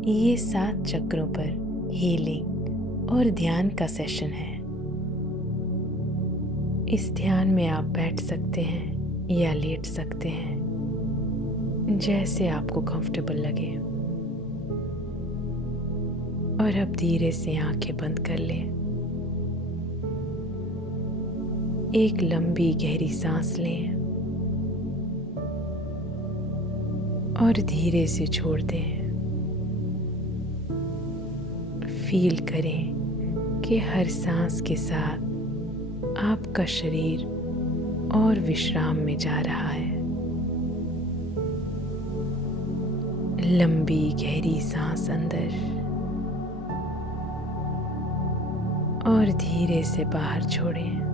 ये 7 चक्रों पर हीलिंग और ध्यान का सेशन है। इस ध्यान में आप बैठ सकते हैं या लेट सकते हैं, जैसे आपको कंफर्टेबल लगे। और अब धीरे से आंखें बंद कर लें। एक लंबी गहरी सांस लें और धीरे से छोड़ दें। फील करें कि हर सांस के साथ आपका शरीर और विश्राम में जा रहा है। लंबी गहरी सांस अंदर और धीरे से बाहर छोड़ें।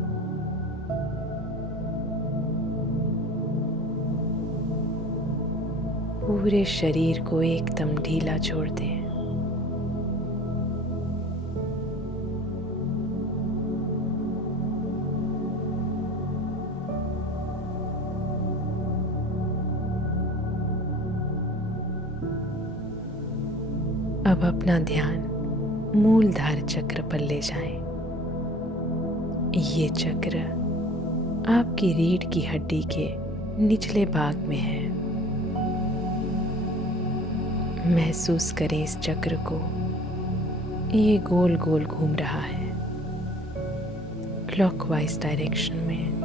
पूरे शरीर को एकदम ढीला छोड़ दें। अब अपना ध्यान मूलधार चक्र पर ले जाएं। ये चक्र आपकी रीढ़ की हड्डी के निचले भाग में है। महसूस करें इस चक्र को। ये गोल गोल घूम रहा है, क्लॉकवाइज डायरेक्शन में।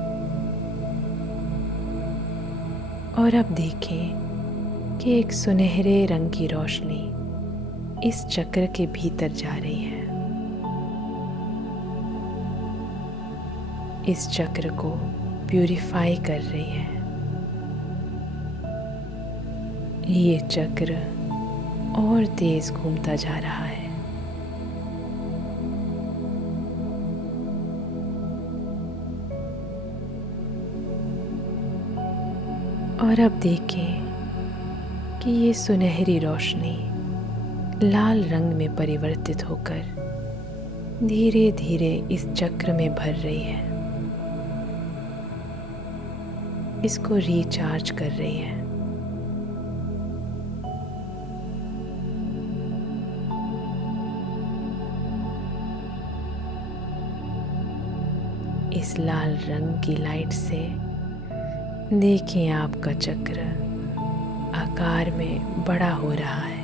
और अब देखें कि एक सुनहरे रंग की रोशनी इस चक्र के भीतर जा रही है। इस चक्र को प्यूरिफाई कर रही है। ये चक्र और तेज घूमता जा रहा है। और अब देखें कि ये सुनहरी रोशनी लाल रंग में परिवर्तित होकर धीरे धीरे इस चक्र में भर रही है। इसको रिचार्ज कर रही है। इस लाल रंग की लाइट से देखें आपका चक्र आकार में बड़ा हो रहा है।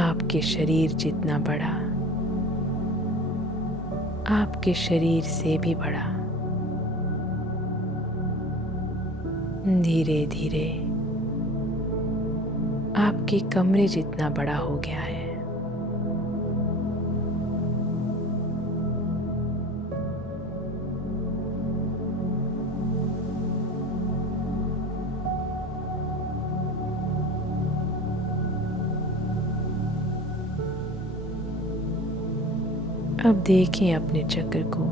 आपके शरीर जितना बड़ा, आपके शरीर से भी बड़ा। धीरे धीरे आपके कमरे जितना बड़ा हो गया है। अब देखें अपने चक्र को।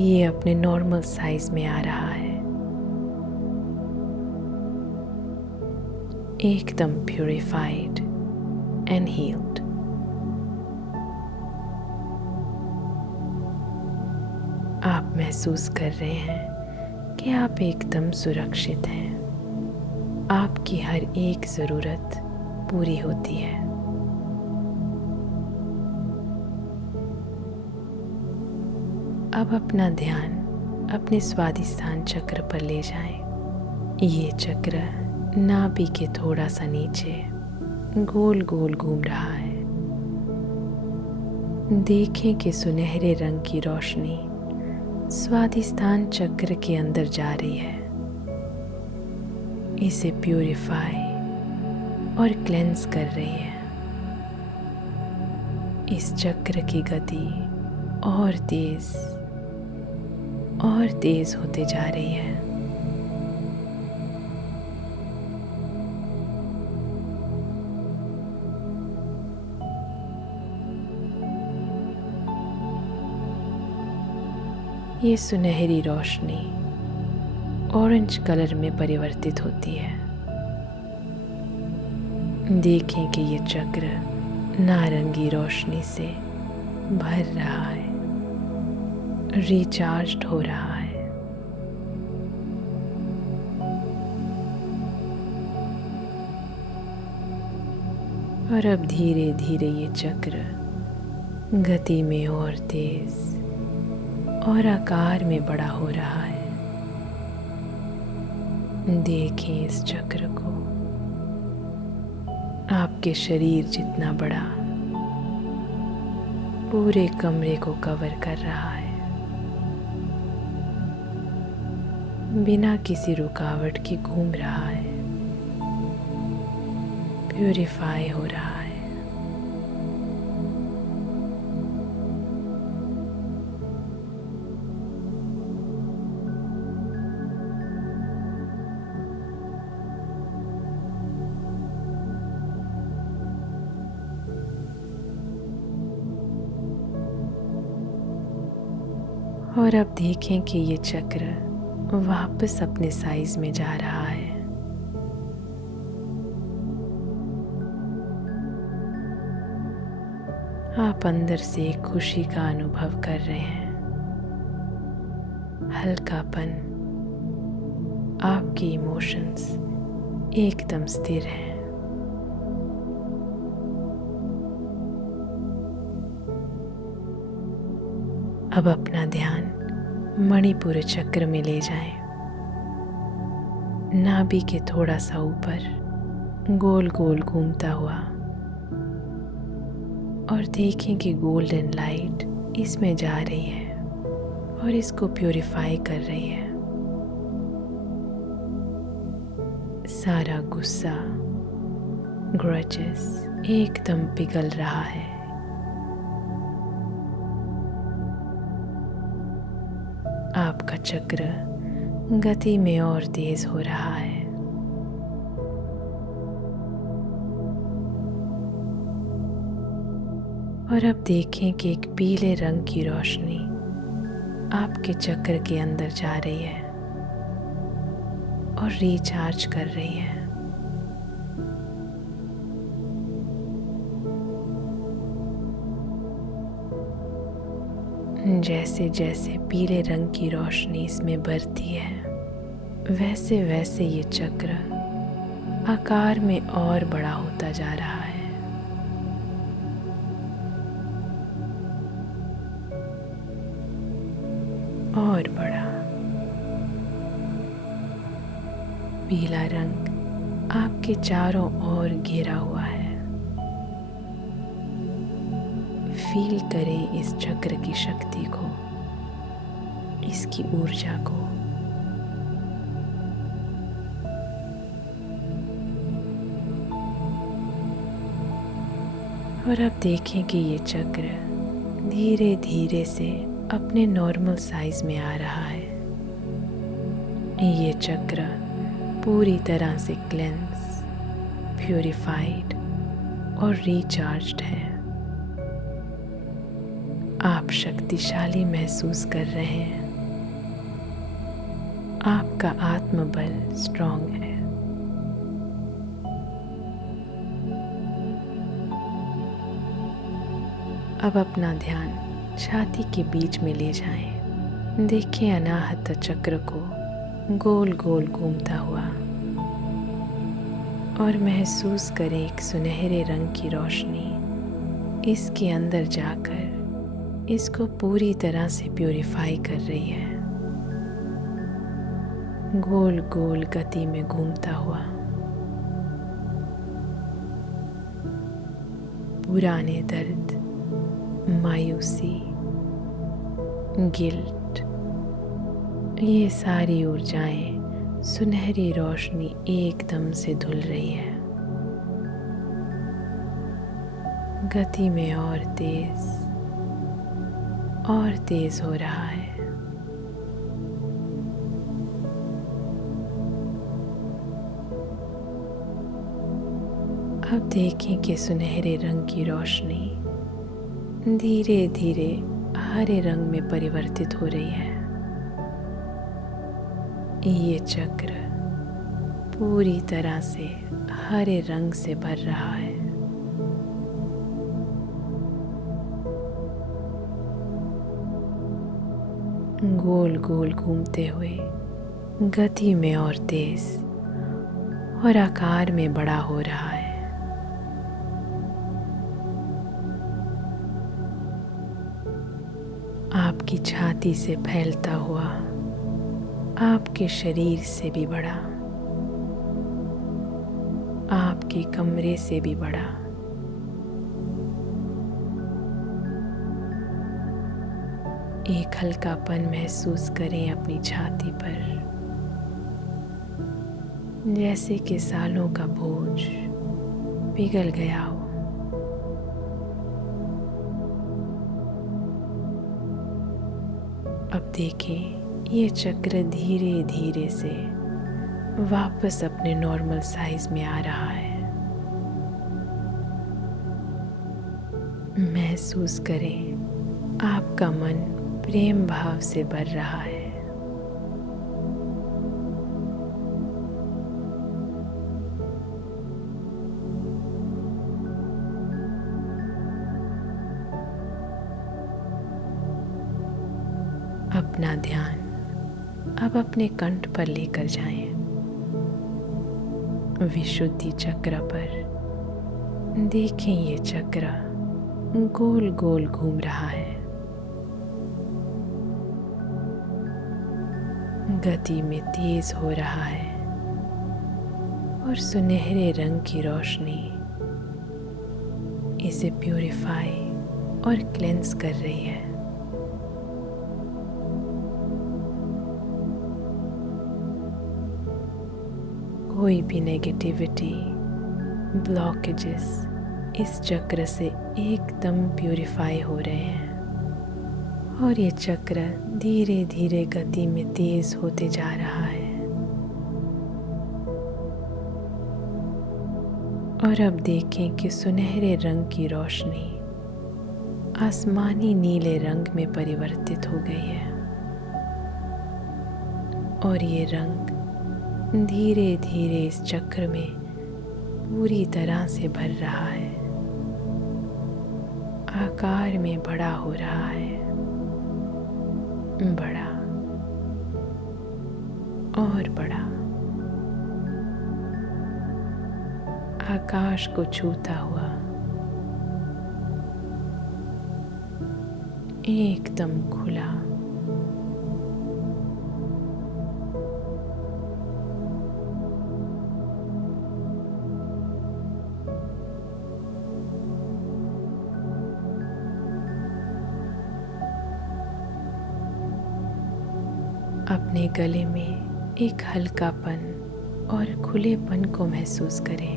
ये अपने नॉर्मल साइज में आ रहा है, एकदम प्यूरिफाइड एंड हील्ड। आप महसूस कर रहे हैं कि आप एकदम सुरक्षित हैं। आपकी हर एक ज़रूरत पूरी होती है। अब अपना ध्यान अपने स्वादिष्ठान चक्र पर ले जाएं। ये चक्र नाभि के थोड़ा सा नीचे गोल गोल घूम रहा है। देखें कि सुनहरे रंग की रोशनी स्वादिष्ठान चक्र के अंदर जा रही है। इसे प्यूरिफाई और क्लेंस कर रही है। इस चक्र की गति और तेज होते जा रही है। ये सुनहरी रोशनी ऑरेंज कलर में परिवर्तित होती है। देखें कि ये चक्र नारंगी रोशनी से भर रहा है, रिचार्ज्ड हो रहा है। और अब धीरे धीरे ये चक्र गति में और तेज और आकार में बड़ा हो रहा है। देखें इस चक्र को, आपके शरीर जितना बड़ा पूरे कमरे को कवर कर रहा है, बिना किसी रुकावट के घूम रहा है, प्यूरिफाई हो रहा है। और अब देखें कि ये चक्र वापस अपने साइज में जा रहा है। आप अंदर से एक खुशी का अनुभव कर रहे हैं, हल्कापन। आपके इमोशंस एकदम स्थिर हैं। अब अपना ध्यान मणिपुर चक्र में ले जाएं। नाभि के थोड़ा सा ऊपर गोल गोल घूमता हुआ, और देखें कि गोल्डन लाइट इसमें जा रही है और इसको प्यूरिफाई कर रही है। सारा गुस्सा, ग्रजेस एकदम पिघल रहा है। आपका चक्र गति में और तेज हो रहा है। और अब देखें कि एक पीले रंग की रोशनी आपके चक्र के अंदर जा रही है और रिचार्ज कर रही है। जैसे जैसे पीले रंग की रोशनी इसमें बढ़ती है, वैसे वैसे ये चक्र आकार में और बड़ा होता जा रहा है। और बड़ा। पीला रंग आपके चारों ओर घेरा हुआ है। फील करें इस चक्र की शक्ति को, इसकी ऊर्जा को। और अब देखें कि ये चक्र धीरे धीरे से अपने नॉर्मल साइज में आ रहा है। ये चक्र पूरी तरह से क्लेंस, प्यूरिफाइड और रिचार्ज्ड है। आप शक्तिशाली महसूस कर रहे हैं। आपका आत्मबल स्ट्रॉन्ग है। अब अपना ध्यान छाती के बीच में ले जाएं। देखें अनाहत चक्र को गोल गोल घूमता हुआ, और महसूस करें एक सुनहरे रंग की रोशनी इसके अंदर जाकर इसको पूरी तरह से प्यूरिफाई कर रही है। गोल गोल गति में घूमता हुआ पुराने दर्द, मायूसी, गिल्ट, ये सारी ऊर्जाएं सुनहरी रोशनी एकदम से धुल रही है। गति में और तेज हो रहा है। अब देखें कि सुनहरे रंग की रोशनी धीरे धीरे हरे रंग में परिवर्तित हो रही है। ये चक्र पूरी तरह से हरे रंग से भर रहा है। गोल गोल घूमते हुए गति में और तेज और आकार में बड़ा हो रहा है। आपकी छाती से फैलता हुआ, आपके शरीर से भी बड़ा, आपके कमरे से भी बड़ा। एक हल्कापन महसूस करें अपनी छाती पर, जैसे कि सालों का बोझ पिघल गया हो। अब देखें ये चक्र धीरे धीरे से वापस अपने नॉर्मल साइज में आ रहा है। महसूस करें आपका मन प्रेम भाव से भर रहा है। अपना ध्यान अब अपने कंठ पर लेकर जाएं, विशुद्धि चक्र पर। देखें ये चक्र गोल गोल घूम रहा है, गति में तेज हो रहा है और सुनहरे रंग की रोशनी इसे प्यूरिफाई और क्लेंस कर रही है। कोई भी नेगेटिविटी, ब्लॉकेजेस इस चक्र से एकदम प्यूरिफाई हो रहे हैं और ये चक्र धीरे धीरे गति में तेज होते जा रहा है। और अब देखें कि सुनहरे रंग की रोशनी आसमानी नीले रंग में परिवर्तित हो गई है और ये रंग धीरे धीरे इस चक्र में पूरी तरह से भर रहा है, आकार में बड़ा हो रहा है, बड़ा और बड़ा, आकाश को छूता हुआ, एकदम खुला। अपने गले में एक हल्कापन और खुलेपन को महसूस करें।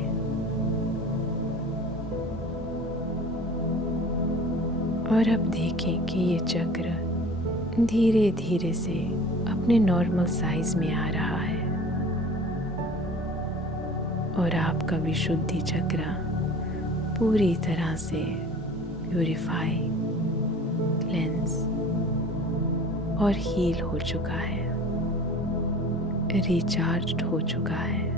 और अब देखें कि ये चक्र धीरे धीरे से अपने नॉर्मल साइज में आ रहा है और आपका विशुद्धि चक्र पूरी तरह से प्यूरिफाई, क्लेंस और हील हो चुका है, रिचार्ज्ड हो चुका है।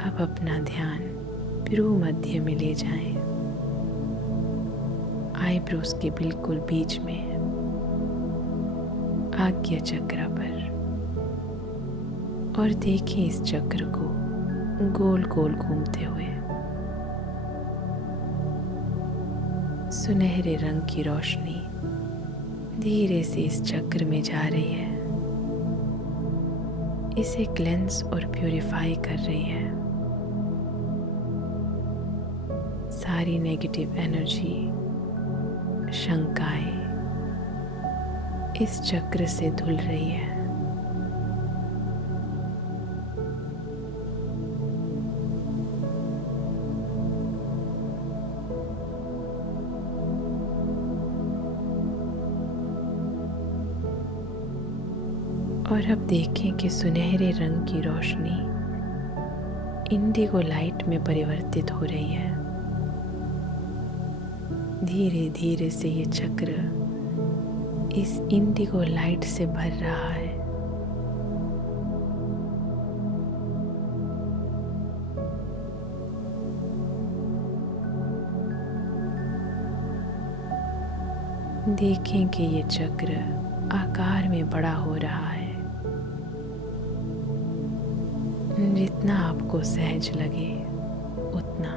अब अपना ध्यान भ्रू मध्य में ले जाएं, आईब्रोज के बिल्कुल बीच में आज्ञा चक्र पर, और देखें इस चक्र को गोल गोल घूमते हुए। सुनहरे रंग की रोशनी धीरे से इस चक्र में जा रही है, इसे क्लेंस और प्यूरिफाई कर रही है। सारी नेगेटिव एनर्जी, शंकाएं इस चक्र से धुल रही है। और अब देखें कि सुनहरे रंग की रोशनी इंडिगो लाइट में परिवर्तित हो रही है। धीरे धीरे से ये चक्र इस इंडिगो लाइट से भर रहा है। देखें कि ये चक्र आकार में बड़ा हो रहा है, जितना आपको सहज लगे उतना।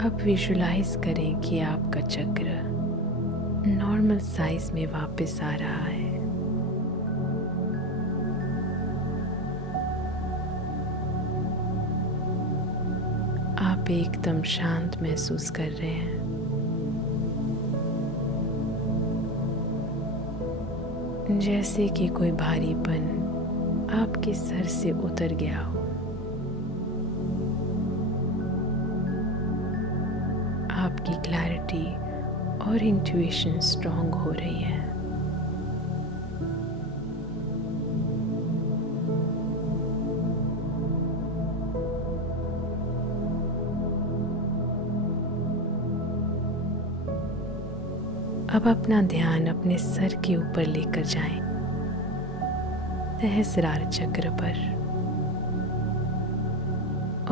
अब विजुलाइज करें कि आपका चक्र नॉर्मल साइज में वापस आ रहा है। आप एकदम शांत महसूस कर रहे हैं। जैसे कि कोई भारीपन आपके सर से उतर गया हो। आपकी क्लैरिटी और इंट्यूशन स्ट्रॉन्ग हो रही है। अब अपना ध्यान अपने सर के ऊपर लेकर जाएं, सहस्रार चक्र पर,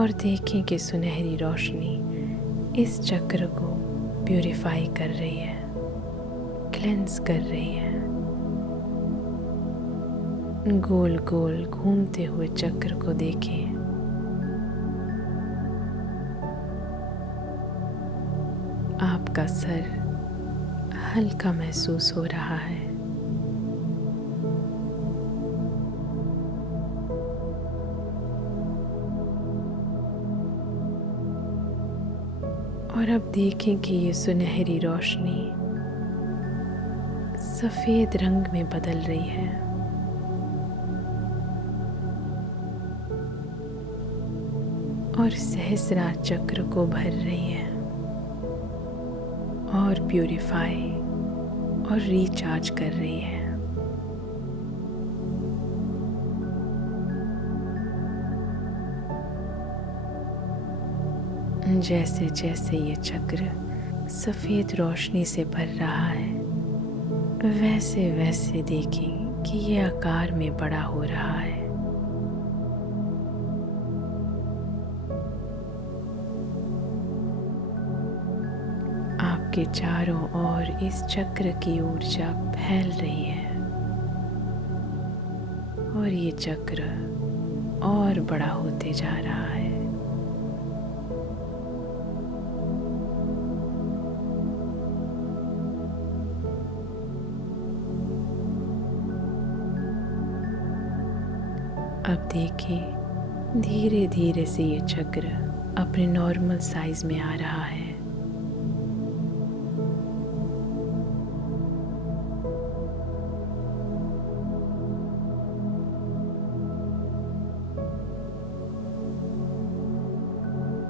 और देखें कि सुनहरी रोशनी इस चक्र को प्यूरिफाई कर रही है, क्लेंस कर रही है। गोल गोल घूमते हुए चक्र को देखें। आपका सर हल्का महसूस हो रहा है। और अब देखें कि ये सुनहरी रोशनी सफेद रंग में बदल रही है। और सहस्रार चक्र को भर रही है और प्यूरिफाई और रिचार्ज कर रही है। जैसे जैसे ये चक्र सफेद रोशनी से भर रहा है, वैसे वैसे देखें कि ये आकार में बड़ा हो रहा है। आपके चारों ओर इस चक्र की ऊर्जा फैल रही है और ये चक्र और बड़ा होते जा रहा है। अब देखिए धीरे धीरे से ये चक्र अपने नॉर्मल साइज में आ रहा है।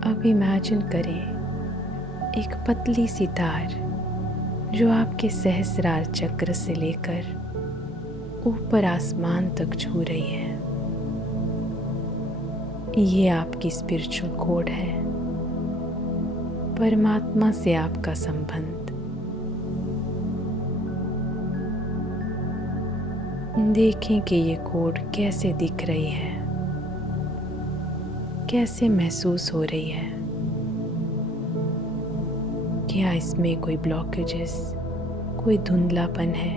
अब इमेजिन करें एक पतली सी तार जो आपके सहस्रार चक्र से लेकर ऊपर आसमान तक छू रही है। ये आपकी स्पिरिचुअल कोड है, परमात्मा से आपका संबंध। देखें कि ये कोड कैसे दिख रही है, कैसे महसूस हो रही है। क्या इसमें कोई ब्लॉकेजेस, कोई धुंधलापन है?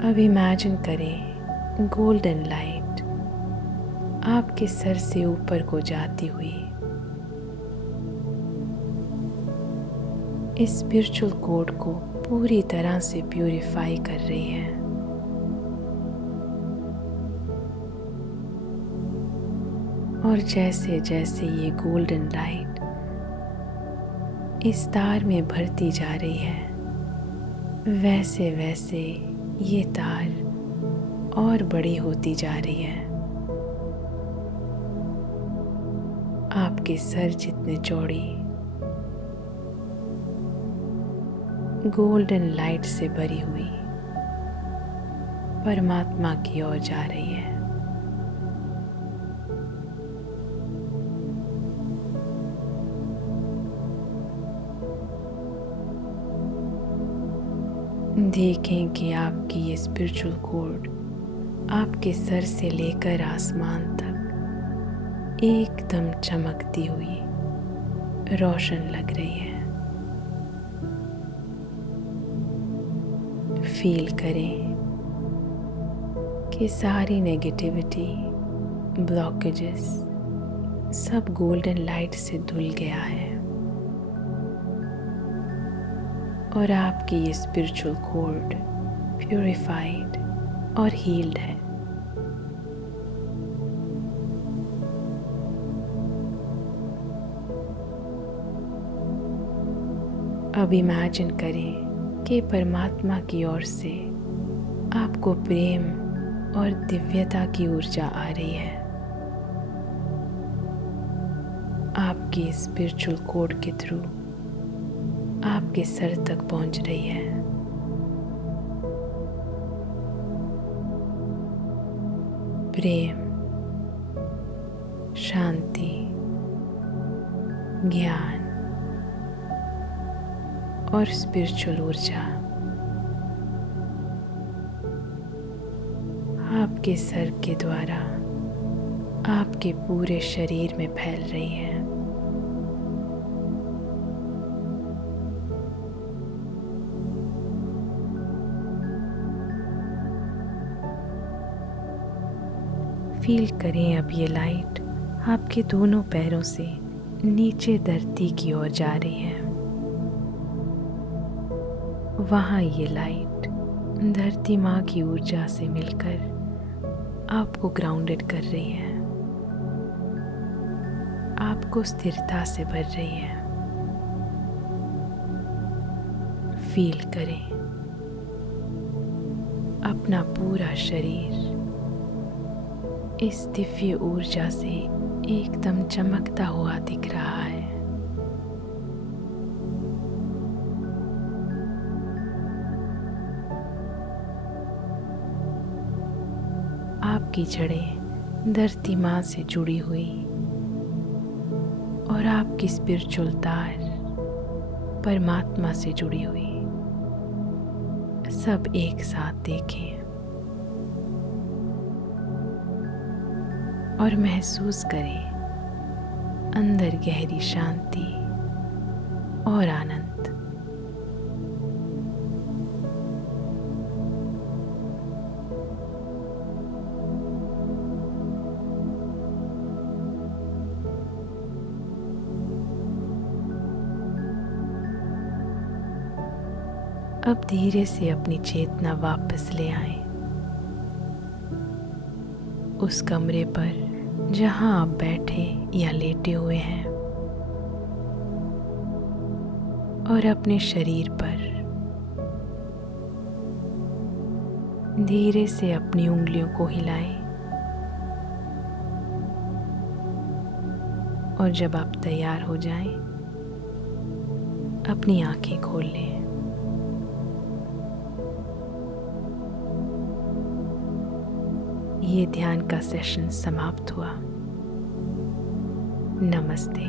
अब इमेजिन करें गोल्डन लाइट आपके सर से ऊपर को जाती हुई इस स्पिरिचुअल कोड को पूरी तरह से प्यूरिफाई कर रही है। और जैसे जैसे ये गोल्डन लाइट इस तार में भरती जा रही है, वैसे वैसे ये तार और बड़ी होती जा रही है। आपके सर जितने चौड़ी गोल्डन लाइट से भरी हुई परमात्मा की ओर जा रही है। देखें कि आपकी ये स्पिरिचुअल कॉर्ड आपके सर से लेकर आसमान तक एकदम चमकती हुई रोशन लग रही है। फील करें कि सारी नेगेटिविटी, ब्लॉकेजेस सब गोल्डन लाइट से धुल गया है और आपकी ये स्पिरिचुअल कॉर्ड प्यूरिफाइड और हील्ड है। अब इमेजिन करें कि परमात्मा की ओर से आपको प्रेम और दिव्यता की ऊर्जा आ रही है। आपकी स्पिरिचुअल कोड के थ्रू आपके सर तक पहुंच रही है। प्रेम, शांति, ज्ञान और स्पिरिचुअल ऊर्जा आपके सर के द्वारा आपके पूरे शरीर में फैल रही है। फील करें अब ये लाइट आपके दोनों पैरों से नीचे धरती की ओर जा रही है। वहाँ ये लाइट धरती माँ की ऊर्जा से मिलकर आपको ग्राउंडेड कर रही है, आपको स्थिरता से भर रही है। फील करें अपना पूरा शरीर इस दिव्य ऊर्जा से एकदम चमकता हुआ दिख रहा है। आपकी जड़ें धरती माँ से जुड़ी हुई और आपकी स्पिरिचुअल तार परमात्मा से जुड़ी हुई सब एक साथ देखें और महसूस करें अंदर गहरी शांति और आनंद। अब धीरे से अपनी चेतना वापस ले आए उस कमरे पर जहां आप बैठे या लेटे हुए हैं और अपने शरीर पर धीरे से अपनी उंगलियों को हिलाएं और जब आप तैयार हो जाएं अपनी आंखें खोल लें। ये ध्यान का सेशन समाप्त हुआ। नमस्ते।